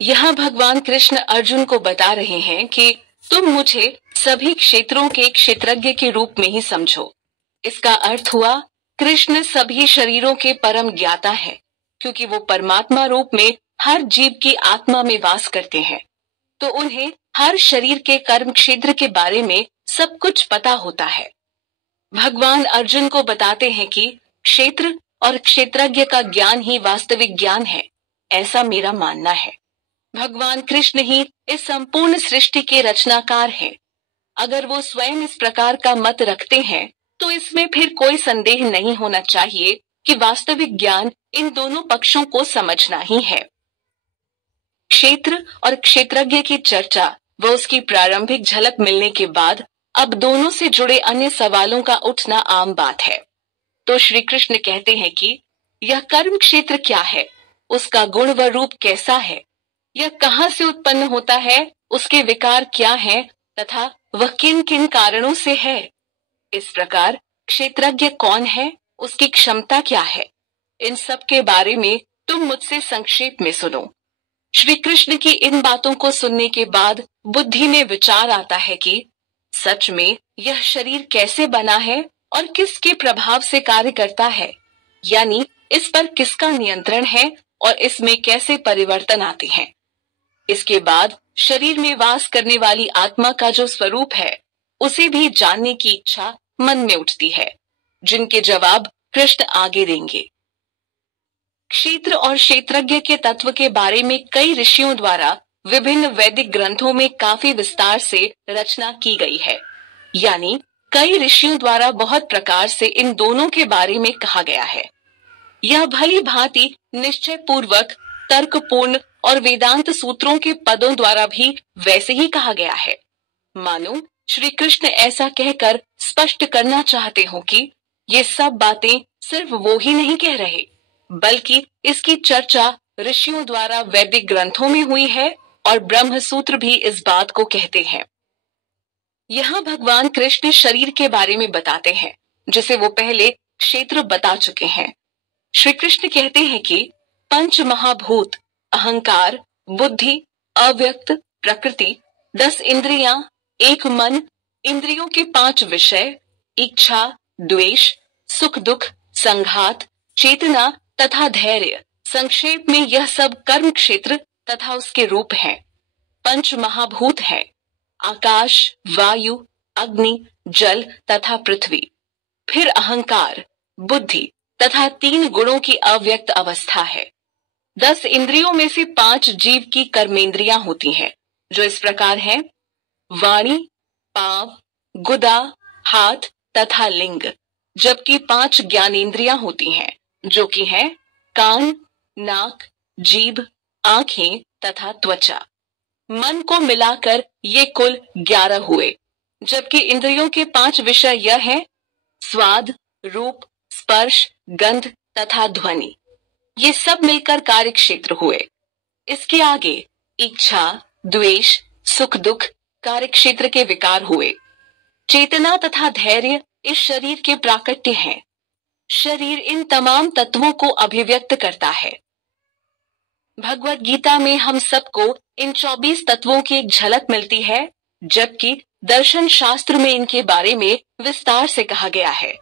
यहाँ भगवान कृष्ण अर्जुन को बता रहे हैं कि तुम मुझे सभी क्षेत्रों के क्षेत्रज्ञ के रूप में ही समझो। इसका अर्थ हुआ कृष्ण सभी शरीरों के परम ज्ञाता है, क्योंकि वो परमात्मा रूप में हर जीव की आत्मा में वास करते हैं, तो उन्हें हर शरीर के कर्म क्षेत्र के बारे में सब कुछ पता होता है। भगवान अर्जुन को बताते हैं कि क्षेत्र और क्षेत्रज्ञ का ज्ञान ही वास्तविक ज्ञान है, ऐसा मेरा मानना है। भगवान कृष्ण ही इस संपूर्ण सृष्टि के रचनाकार हैं। अगर वो स्वयं इस प्रकार का मत रखते हैं तो इसमें फिर कोई संदेह नहीं होना चाहिए कि वास्तविक ज्ञान इन दोनों पक्षों को समझना ही है। क्षेत्र और क्षेत्रज्ञ की चर्चा व उसकी प्रारंभिक झलक मिलने के बाद अब दोनों से जुड़े अन्य सवालों का उठना आम बात है। तो श्री कृष्ण कहते हैं कि यह कर्म क्षेत्र क्या है, उसका गुण व रूप कैसा है, यह कहाँ से उत्पन्न होता है, उसके विकार क्या हैं तथा वह किन किन कारणों से है। इस प्रकार क्षेत्रज्ञ कौन है, उसकी क्षमता क्या है, इन सब के बारे में तुम मुझसे संक्षेप में सुनो। श्री कृष्ण की इन बातों को सुनने के बाद बुद्धि में विचार आता है कि सच में यह शरीर कैसे बना है और किसके प्रभाव से कार्य करता है, यानी इस पर किसका नियंत्रण है और इसमें कैसे परिवर्तन आते हैं। इसके बाद शरीर में वास करने वाली आत्मा का जो स्वरूप है उसे भी जानने की इच्छा मन में उठती है, जिनके जवाब कृष्ण आगे देंगे। क्षेत्र और क्षेत्रज्ञ के तत्व के बारे में कई ऋषियों द्वारा विभिन्न वैदिक ग्रंथों में काफी विस्तार से रचना की गई है, यानी कई ऋषियों द्वारा बहुत प्रकार से इन दोनों के बारे में कहा गया है। यह भली भांति निश्चय पूर्वक तर्कपूर्ण और वेदांत सूत्रों के पदों द्वारा भी वैसे ही कहा गया है। मानो श्री कृष्ण ऐसा कहकर स्पष्ट करना चाहते हो कि ये सब बातें सिर्फ वो ही नहीं कह रहे, बल्कि इसकी चर्चा ऋषियों द्वारा वैदिक ग्रंथों में हुई है और ब्रह्म सूत्र भी इस बात को कहते हैं। यहाँ भगवान कृष्ण शरीर के बारे में बताते हैं, जिसे वो पहले क्षेत्र बता चुके हैं। श्री कृष्ण कहते हैं कि पंच महाभूत, अहंकार, बुद्धि, अव्यक्त प्रकृति, 10 इंद्रियां, एक मन, इंद्रियों के 5 विषय, इच्छा, द्वेष, सुख दुख, संघात, चेतना तथा धैर्य, संक्षेप में यह सब कर्म क्षेत्र तथा उसके रूप हैं। पंच महाभूत हैं आकाश, वायु, अग्नि, जल तथा पृथ्वी। फिर अहंकार, बुद्धि तथा 3 गुणों की अव्यक्त अवस्था है। 10 इंद्रियों में से 5 जीव की कर्मेंद्रियां होती हैं, जो इस प्रकार हैं: वाणी, पांव, गुदा, हाथ तथा लिंग। जबकि 5 ज्ञानेंद्रियां होती हैं, जो कि हैं कान, नाक, जीभ, आंखें तथा त्वचा। मन को मिलाकर ये कुल 11 हुए। जबकि इंद्रियों के 5 विषय यह हैं: स्वाद, रूप, स्पर्श, गंध तथा ध्वनि। ये सब मिलकर कार्य क्षेत्र हुए। इसके आगे इच्छा, द्वेष, सुख दुख कार्य क्षेत्र के विकार हुए। चेतना तथा धैर्य इस शरीर के प्राकट्य हैं। शरीर इन तमाम तत्वों को अभिव्यक्त करता है। भगवत गीता में हम सबको इन 24 तत्वों की एक झलक मिलती है, जबकि दर्शन शास्त्र में इनके बारे में विस्तार से कहा गया है।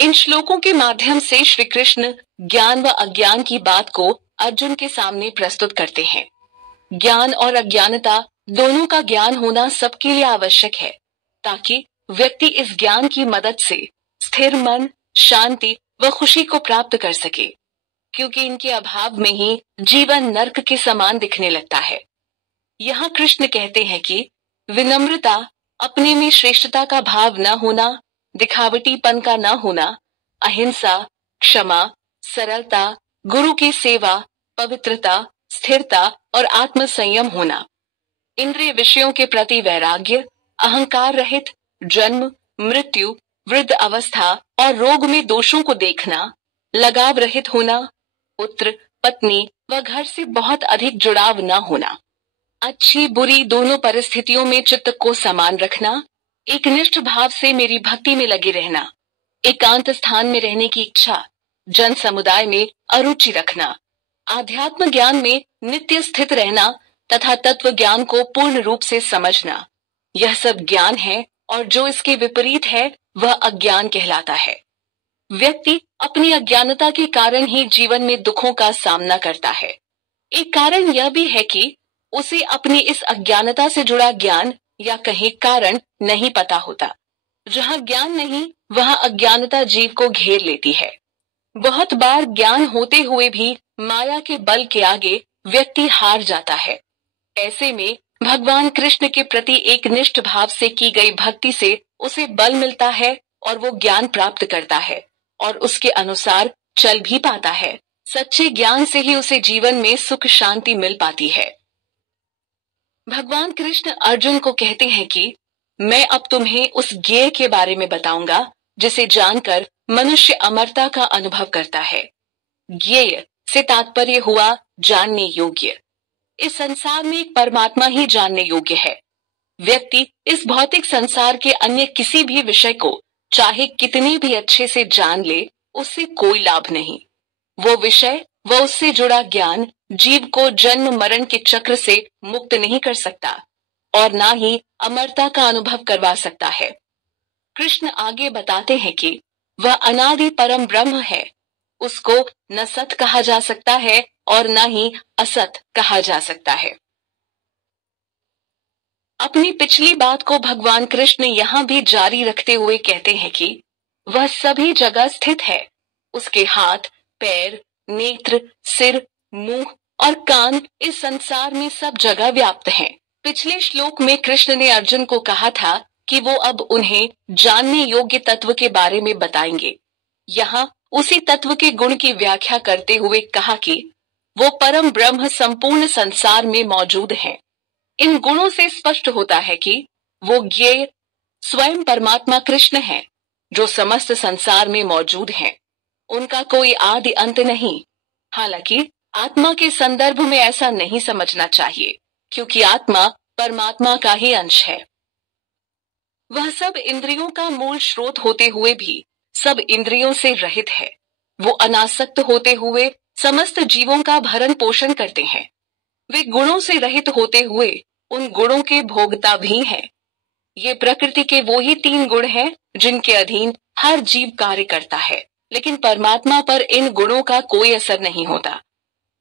इन श्लोकों के माध्यम से श्री कृष्ण ज्ञान व अज्ञान की बात को अर्जुन के सामने प्रस्तुत करते हैं। ज्ञान और अज्ञानता दोनों का ज्ञान होना सबके लिए आवश्यक है, ताकि व्यक्ति इस ज्ञान की मदद से स्थिर मन, शांति व खुशी को प्राप्त कर सके, क्योंकि इनके अभाव में ही जीवन नर्क के समान दिखने लगता है। यहाँ कृष्ण कहते हैं कि विनम्रता, अपने में श्रेष्ठता का भाव न होना, दिखावटीपन का न होना, अहिंसा, क्षमा, सरलता, गुरु की सेवा, पवित्रता, स्थिरता और आत्म संयम होना, इंद्रिय विषयों के प्रति वैराग्य, अहंकार रहित, जन्म, मृत्यु, वृद्ध अवस्था और रोग में दोषों को देखना, लगाव रहित होना, पुत्र, पत्नी व घर से बहुत अधिक जुड़ाव न होना, अच्छी बुरी दोनों परिस्थितियों में चित्त को समान रखना, एक निष्ठ भाव से मेरी भक्ति में लगे रहना, एकांत स्थान में रहने की इच्छा, जन समुदाय में अरुचि रखना, आध्यात्म ज्ञान में नित्य स्थित रहना तथा तत्व ज्ञान को पूर्ण रूप से समझना, यह सब ज्ञान है, और जो इसके विपरीत है वह अज्ञान कहलाता है। व्यक्ति अपनी अज्ञानता के कारण ही जीवन में दुखों का सामना करता है। एक कारण यह भी है कि उसे अपनी इस अज्ञानता से जुड़ा ज्ञान या कहीं कारण नहीं पता होता। जहां ज्ञान नहीं वहां अज्ञानता जीव को घेर लेती है। बहुत बार ज्ञान होते हुए भी माया के बल के आगे व्यक्ति हार जाता है। ऐसे में भगवान कृष्ण के प्रति एक निष्ठ भाव से की गई भक्ति से उसे बल मिलता है और वो ज्ञान प्राप्त करता है और उसके अनुसार चल भी पाता है। सच्चे ज्ञान से ही उसे जीवन में सुख शांति मिल पाती है। भगवान कृष्ण अर्जुन को कहते हैं कि मैं अब तुम्हें उस ज्ञेय के बारे में बताऊंगा जिसे जानकर मनुष्य अमरता का अनुभव करता है। ज्ञेय से तात्पर्य हुआ जानने योग्य। इस संसार में एक परमात्मा ही जानने योग्य है। व्यक्ति इस भौतिक संसार के अन्य किसी भी विषय को चाहे कितने भी अच्छे से जान ले, उससे कोई लाभ नहीं। वो विषय व उससे जुड़ा ज्ञान जीव को जन्म मरण के चक्र से मुक्त नहीं कर सकता और ना ही अमरता का अनुभव करवा सकता है। कृष्ण आगे बताते हैं कि वह अनादि परम ब्रह्म है। उसको न सत कहा जा सकता है और न ही असत कहा जा सकता है। अपनी पिछली बात को भगवान कृष्ण यहाँ भी जारी रखते हुए कहते हैं कि वह सभी जगह स्थित है। उसके हाथ, पैर, नेत्र, सिर, मुंह और कान इस संसार में सब जगह व्याप्त हैं। पिछले श्लोक में कृष्ण ने अर्जुन को कहा था कि वो अब उन्हें जानने योग्य तत्व के बारे में बताएंगे। यहाँ उसी तत्व के गुण की व्याख्या करते हुए कहा कि वो परम ब्रह्म संपूर्ण संसार में मौजूद है। इन गुणों से स्पष्ट होता है कि वो ज्ञेय स्वयं परमात्मा कृष्ण है, जो समस्त संसार में मौजूद हैं। उनका कोई आदि अंत नहीं। हालांकि आत्मा के संदर्भ में ऐसा नहीं समझना चाहिए, क्योंकि आत्मा परमात्मा का ही अंश है। वह सब इंद्रियों का मूल स्रोत होते हुए भी सब इंद्रियों से रहित है। वो अनासक्त होते हुए समस्त जीवों का भरण पोषण करते हैं। वे गुणों से रहित होते हुए उन गुणों के भोगता भी हैं। ये प्रकृति के वो ही 3 गुण हैं जिनके अधीन हर जीव कार्य करता है, लेकिन परमात्मा पर इन गुणों का कोई असर नहीं होता।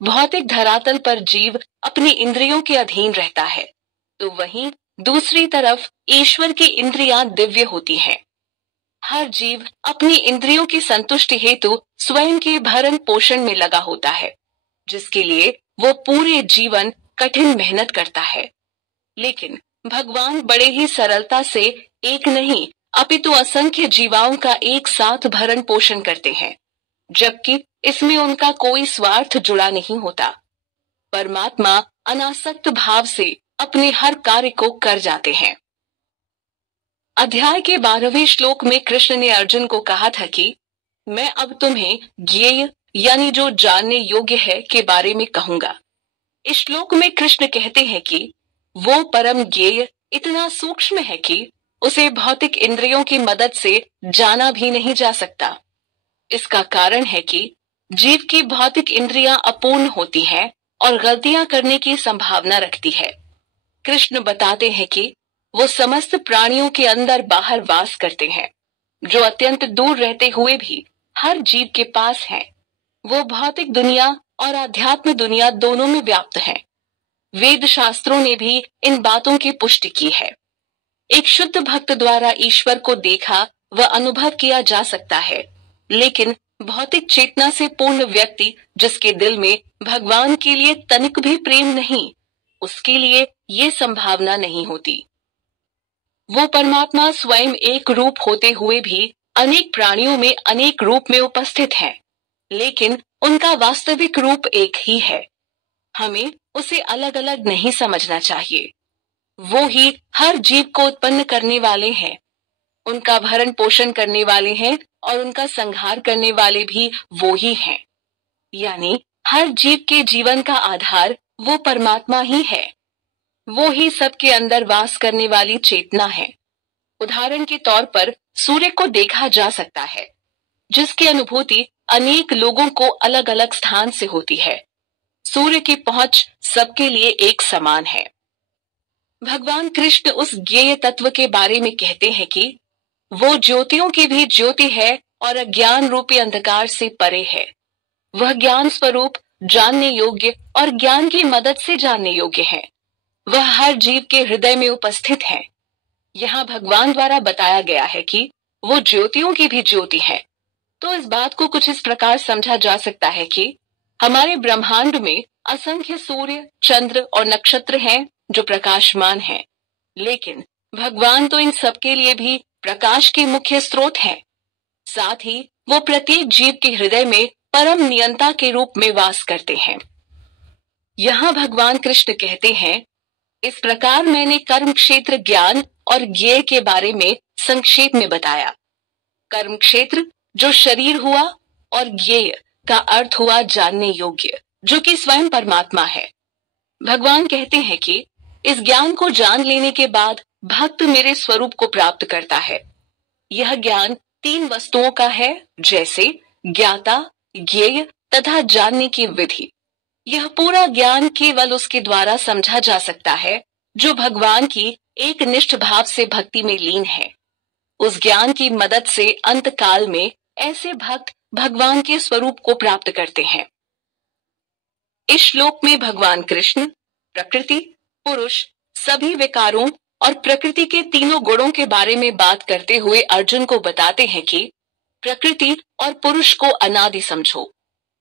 भौतिक धरातल पर जीव अपनी इंद्रियों के अधीन रहता है, तो वहीं दूसरी तरफ ईश्वर की इंद्रियां दिव्य होती हैं। हर जीव अपनी इंद्रियों की संतुष्टि हेतु स्वयं के भरण पोषण में लगा होता है, जिसके लिए वो पूरे जीवन कठिन मेहनत करता है। लेकिन भगवान बड़े ही सरलता से एक नहीं अपितु असंख्य जीवाओं का एक साथ भरण पोषण करते हैं, जबकि इसमें उनका कोई स्वार्थ जुड़ा नहीं होता। परमात्मा अनासक्त भाव से अपने हर कार्य को कर जाते हैं। अध्याय के 12वें श्लोक में कृष्ण ने अर्जुन को कहा था कि मैं अब तुम्हें ज्ञेय यानी जो जानने योग्य है के बारे में कहूंगा। इस श्लोक में कृष्ण कहते हैं कि वो परम ज्ञेय इतना सूक्ष्म है कि उसे भौतिक इंद्रियों की मदद से जाना भी नहीं जा सकता। इसका कारण है कि जीव की भौतिक इंद्रियां अपूर्ण होती हैं और गलतियां करने की संभावना रखती है। कृष्ण बताते हैं कि वो समस्त प्राणियों के अंदर बाहर वास करते हैं, जो अत्यंत दूर रहते हुए भी हर जीव के पास हैं। वो भौतिक दुनिया और आध्यात्म दुनिया दोनों में व्याप्त हैं। वेद शास्त्रों ने भी इन बातों की पुष्टि की है। एक शुद्ध भक्त द्वारा ईश्वर को देखा व अनुभव किया जा सकता है, लेकिन भौतिक चेतना से पूर्ण व्यक्ति जिसके दिल में भगवान के लिए तनिक भी प्रेम नहीं, उसके लिए ये संभावना नहीं होती। वो परमात्मा स्वयं एक रूप होते हुए भी अनेक प्राणियों में अनेक रूप में उपस्थित हैं, लेकिन उनका वास्तविक रूप एक ही है। हमें उसे अलग अलग नहीं समझना चाहिए। वो ही हर जीव को उत्पन्न करने वाले हैं, उनका भरण पोषण करने वाले हैं और उनका संहार करने वाले भी वो ही हैं। यानी हर जीव के जीवन का आधार वो परमात्मा ही है। वो ही सबके अंदर वास करने वाली चेतना है। उदाहरण के तौर पर सूर्य को देखा जा सकता है, जिसकी अनुभूति अनेक लोगों को अलग अलग स्थान से होती है। सूर्य की पहुंच सबके लिए एक समान है। भगवान कृष्ण उस ज्ञेय तत्व के बारे में कहते हैं कि वो ज्योतियों की भी ज्योति है और अज्ञान रूपी अंधकार से परे है। वह ज्ञान स्वरूप, जानने योग्य और ज्ञान की मदद से जानने योग्य है। वह हर जीव के हृदय में उपस्थित है। यहाँ भगवान द्वारा बताया गया है कि वो ज्योतियों की भी ज्योति है। तो इस बात को कुछ इस प्रकार समझा जा सकता है कि हमारे ब्रह्मांड में असंख्य सूर्य, चंद्र और नक्षत्र हैं जो प्रकाशमान हैं, लेकिन भगवान तो इन सबके लिए भी प्रकाश के मुख्य स्रोत हैं। साथ ही वो प्रत्येक जीव के हृदय में परम नियंता के रूप में वास करते हैं। यहाँ भगवान कृष्ण कहते हैं, इस प्रकार मैंने कर्म क्षेत्र, ज्ञान और ज्ञेय के बारे में संक्षेप में बताया। कर्म क्षेत्र जो शरीर हुआ और ज्ञेय का अर्थ हुआ जानने योग्य, जो कि स्वयं परमात्मा है। भगवान कहते हैं कि इस ज्ञान को जान लेने के बाद भक्त मेरे स्वरूप को प्राप्त करता है। यह ज्ञान 3 वस्तुओं का है, जैसे ज्ञाता, ज्ञेय तथा जानने की विधि। यह पूरा ज्ञान केवल उसके द्वारा समझा जा सकता है जो भगवान की एक निष्ठ भाव से भक्ति में लीन है। उस ज्ञान की मदद से अंत काल में ऐसे भक्त भगवान के स्वरूप को प्राप्त करते हैं। इस श्लोक में भगवान कृष्ण प्रकृति, पुरुष, सभी विकारों और प्रकृति के तीनों गुणों के बारे में बात करते हुए अर्जुन को बताते हैं कि प्रकृति और पुरुष को अनादि समझो,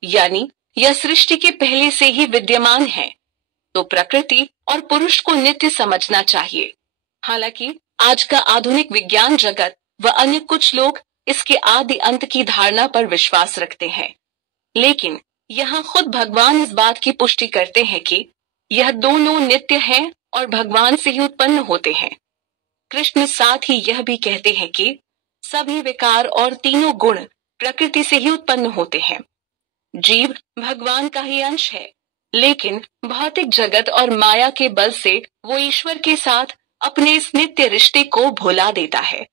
यानी यह सृष्टि के पहले से ही विद्यमान है। तो प्रकृति और पुरुष को नित्य समझना चाहिए। हालांकि आज का आधुनिक विज्ञान जगत व अन्य कुछ लोग इसके आदि अंत की धारणा पर विश्वास रखते हैं, लेकिन यहाँ खुद भगवान इस बात की पुष्टि करते हैं कि यह दोनों नित्य हैं और भगवान से ही उत्पन्न होते हैं। कृष्ण साथ ही यह भी कहते हैं कि सभी विकार और तीनों गुण प्रकृति से ही उत्पन्न होते हैं। जीव भगवान का ही अंश है, लेकिन भौतिक जगत और माया के बल से वो ईश्वर के साथ अपने इस नित्य रिश्ते को भुला देता है,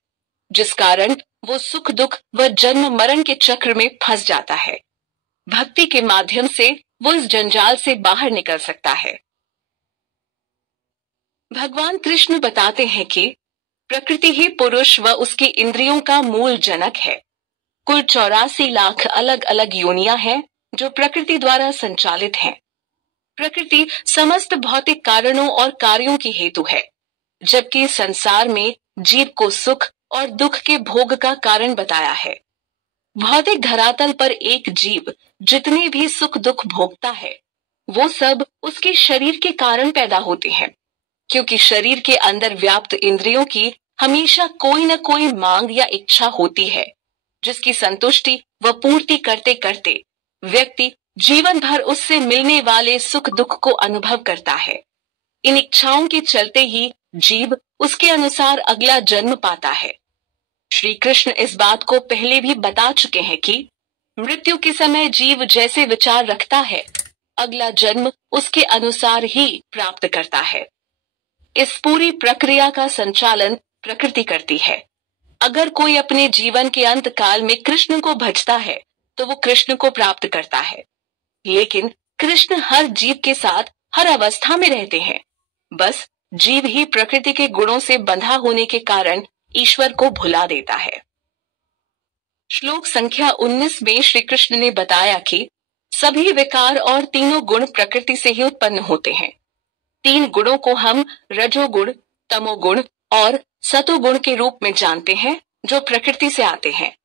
जिस कारण वो सुख दुख व जन्म मरण के चक्र में फंस जाता है। भक्ति के माध्यम से वो इस जंजाल से बाहर निकल सकता है। भगवान कृष्ण बताते हैं कि प्रकृति ही पुरुष व उसकी इंद्रियों का मूल जनक है। कुल 84 लाख अलग अलग योनियां हैं जो प्रकृति द्वारा संचालित हैं। प्रकृति समस्त भौतिक कारणों और कार्यों की हेतु है, जबकि संसार में जीव को सुख और दुख के भोग का कारण बताया है। भौतिक धरातल पर एक जीव जितने भी सुख दुख भोगता है, वो सब उसके शरीर के कारण पैदा होते हैं, क्योंकि शरीर के अंदर व्याप्त इंद्रियों की हमेशा कोई न कोई मांग या इच्छा होती है, जिसकी संतुष्टि व पूर्ति करते करते व्यक्ति जीवन भर उससे मिलने वाले सुख दुख को अनुभव करता है। इन इच्छाओं के चलते ही जीव उसके अनुसार अगला जन्म पाता है। श्री कृष्ण इस बात को पहले भी बता चुके हैं कि मृत्यु के समय जीव जैसे विचार रखता है, अगला जन्म उसके अनुसार ही प्राप्त करता है। इस पूरी प्रक्रिया का संचालन प्रकृति करती है। अगर कोई अपने जीवन के अंत काल में कृष्ण को भजता है तो वो कृष्ण को प्राप्त करता है, लेकिन कृष्ण हर जीव के साथ हर अवस्था में रहते हैं। बस जीव ही प्रकृति के गुणों से बंधा होने के कारण ईश्वर को भुला देता है। श्लोक संख्या 19 में श्री कृष्ण ने बताया कि सभी विकार और तीनों गुण प्रकृति से ही उत्पन्न होते हैं। 3 गुणों को हम रजोगुण, तमोगुण और सतोगुण के रूप में जानते हैं, जो प्रकृति से आते हैं।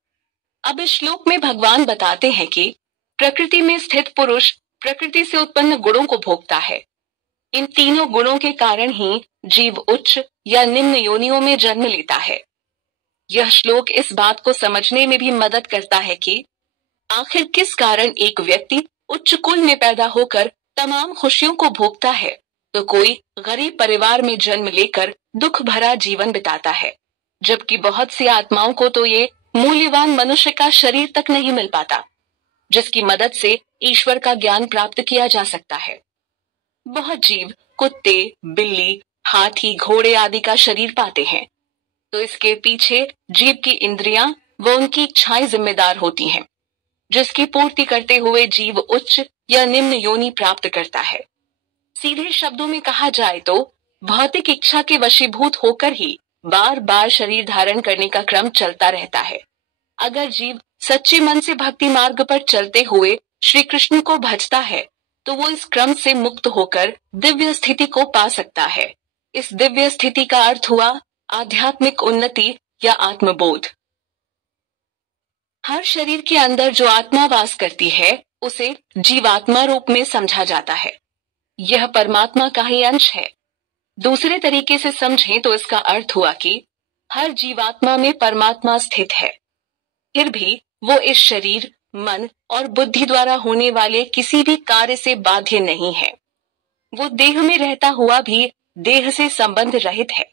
अब इस श्लोक में भगवान बताते हैं कि प्रकृति में स्थित पुरुष प्रकृति से उत्पन्न गुणों को भोगता है। इन तीनों गुणों के कारण ही जीव उच्च या निम्न योनियों में जन्म लेता है। यह श्लोक इस बात को समझने में भी मदद करता है कि आखिर किस कारण एक व्यक्ति उच्च कुल में पैदा होकर तमाम खुशियों को भोगता है, तो कोई गरीब परिवार में जन्म लेकर दुख भरा जीवन बिताता है, जबकि बहुत सी आत्माओं को तो ये मूल्यवान मनुष्य का शरीर तक नहीं मिल पाता, जिसकी मदद से ईश्वर का ज्ञान प्राप्त किया जा सकता है। बहुत जीव कुत्ते, बिल्ली, हाथी, घोड़े आदि का शरीर पाते हैं, तो इसके पीछे जीव की इंद्रियां व उनकी इच्छाएं जिम्मेदार होती हैं। जिसकी पूर्ति करते हुए जीव उच्च या निम्न योनि प्राप्त करता है। सीधे शब्दों में कहा जाए तो भौतिक इच्छा के वशीभूत होकर ही बार बार शरीर धारण करने का क्रम चलता रहता है। अगर जीव सच्चे मन से भक्ति मार्ग पर चलते हुए श्री कृष्ण को भजता है तो वो इस क्रम से मुक्त होकर दिव्य स्थिति को पा सकता है। इस दिव्य स्थिति का अर्थ हुआ आध्यात्मिक उन्नति या आत्मबोध। हर शरीर के अंदर जो आत्मा वास करती है उसे जीवात्मा रूप में समझा जाता है। यह परमात्मा का ही अंश है। दूसरे तरीके से समझें तो इसका अर्थ हुआ कि हर जीवात्मा में परमात्मा स्थित है, फिर भी वो इस शरीर, मन और बुद्धि द्वारा होने वाले किसी भी कार्य से बाध्य नहीं है। वो देह में रहता हुआ भी देह से संबंध रहित है।